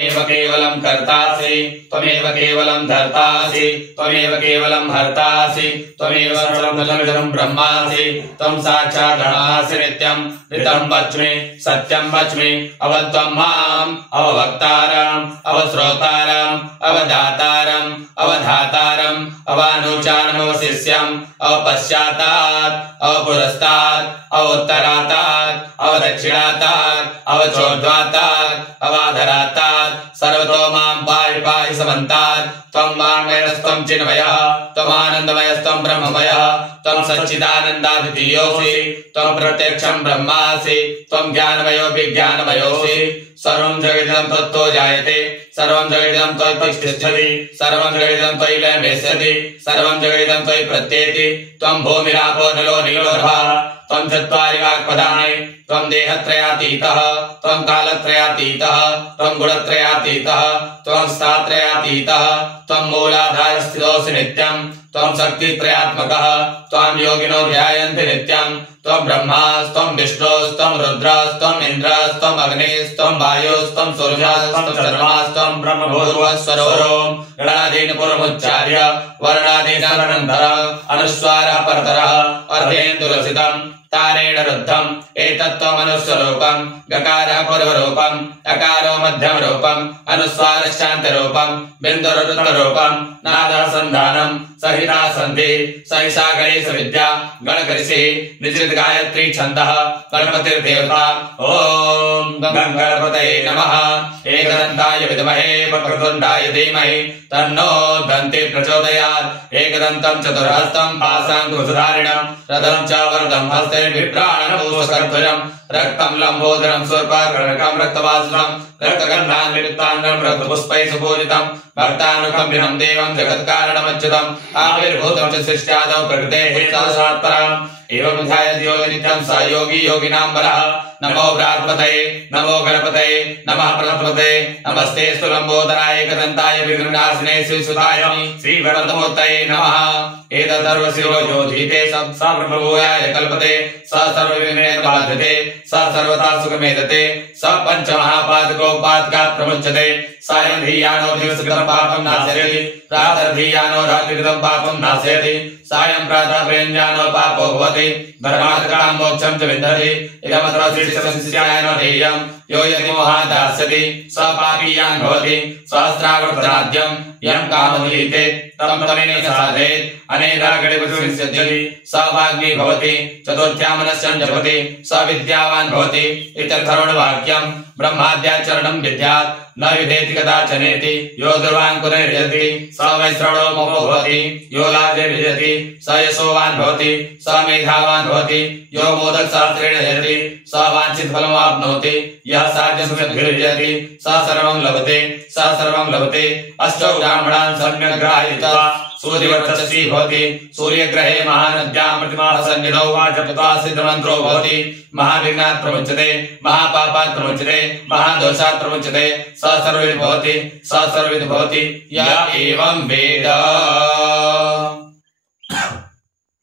त्वमेव केवलं कर्तासि त्वमेव केवलं धर्तासि त्वमेव केवलं हर्तासि त्वमेव सर्वमिदं ब्रह्मासि त्वं साक्षात् ब्रह्मासि नित्यं ऋतं वच्मि सत्यं वच्मि अवत्वं माम् अववक्तारम् अवश्रोतारम् अवदातारम् अवधातारम् अवानुचानम् अवशिष्यम् अवपश्चातात् अवपुरस्तात् अवोत्तरातात् अवदक्षिणातात् अवचोर्ध्वातात् अवाधरातात् सर्वतो मां पाहि पाहि समन्तात् त्वं वाङ्मयस्त्वं चिन्मयः त्वमानन्दमयस्त्वं ब्रह्ममयः त्वं सच्चिदानन्दाद्वितीयोऽसि त्वं प्रत्यक्षं ब्रह्मासि त्वं ज्ञानमयो विज्ञानमयोऽसि सर्वं जगदिदं त्वत्तो जायते सर्वं जगदिदं त्वयि तिष्ठति सर्वं जगदिदं त्वयि लयमेष्यति सर्वं जगदिदं त्वयि प्रत्येति त्वं भूमिरापो नलो नीलोर्भः त्वं चत्वारि वाक्पदानि त्वं देहत्रयातीतः त्वं कालत्रयातीतः त्वं गुणत्रयातीतः त्वं स्थात्रयातीतः त्वं मूलाधारस्थितोऽसि नित्यं त्वं शक्तित्रयात्मकः त्वां योगिनो ध्यायन्ति नित्यं त्वं ब्रह्मास्त्वं विष्णुस्त्वं रुद्रस्त्वं इन्द्रस्त्वं अग्निस्त्वं वायुस्त्वं सूर्यस्त्वं चन्द्रमास्त्वं ब्रह्मभूर्भुवस्वरों गणादीन् पूर्वमुच्चार्य वर्णादीनानन्तरः अनुस्वारः परतरः अर्धेन्दुरसितं तारेण रुद्धम् एतत्त्वमनुस्वरूपं गकारः पूर्वरूपम् अकारो मध्यमरूपम् अनुस्वारश्चान्तरूपम् बिन्दुरुत्तरूपम् नादः सन्धानम् सहिता सन्धि सहिषा गणेश विद्या गणकऋषिः निश्चित गायत्री छन्दः गणपतिर्देवता ॐ गणपतये नमः एकदन्ताय विद्महे वक्रतुण्डाय धीमहि तन्नो दन्ति प्रचोदयात् एकदन्तं चतुर्हस्तं पाशाङ्कुशधारिणं रथं च वरदं हस्ते विभ्राणपूषकर्ध्वजं रक्तं लम्बोदरं शूर्पकर्णकं रक्तवासनं रक्तगन्धान् विरुक्ताङ्गं रक्तपुष्पैः सुपूजितं भक्तानुकम्पिनं देवं जगत्कारणमच्युतम् आविर्भूतं च सृष्ट्यादौ प्रकृतेः साक्षात्परम् एवं ध्यायति योगी नित्यं स योगी योगिनां वरः नमो बृहस्पतये नमो गणपतये नमः प्रथमपतये नमस्ते लंबोदराय एकदन्ताय विघ्ननाशिने श्रीसुताय श्रीगणपतये नमः एतदर्वशिरो योधीते स प्रभुयाय कल्पते स सर्वविघ्नेन बाध्यते स सर्वथा सुखमेधते स पंचमहापादकोपादकात् प्रमुच्यते सायं धियानो दिवसकृतं पापं नाशयति प्रातर्धियानो रात्रिकृतं पापं नाशयति सायं प्रातः प्रेञ्जानो पापो भवति धर्मार्थकां मोक्षं च विन्दति इदमत्र शिष्यसंस्यायनो ध्येयं यो यदि मोहात् दास्यति स पापीयान् भवति सहस्रावर्तनाद्यं यं कामधीते तं तमेन साधयेत् अनेधा गणितविषयति स वाग्मी भवति चतुर्थ्यां मनश्चं जपति स विद्यावान् भवति इत्यर्थवाक्यं ब्रह्माद्याचरणं विद्यात् न विधेति कदाचनेति यो दुर्वाङ्कुरैर्यति स वैश्रवणो मोहो भवति यो लाजैर्यति स यशोवान् भवति स मेधावान् भवति यो मोदकशास्त्रेण यजति स वाञ्छितफलमाप्नोति यः साध्यसिद्धिर्यति स सर्वं लभते अष्टौ ब्राह्मणान् सम्यक् ग्राहयित्वा सूर्यवर्चसी भवति सूर्यग्रहे महानद्यां प्रतिमाः सन्निधौ वा जपत्वा सिद्धमन्त्रो भवति महाविघ्नात् प्रमुच्यते महापापात् प्रमुच्यते महादोषात् प्रमुच्यते स सर्वविद् भवति य एवं वेद।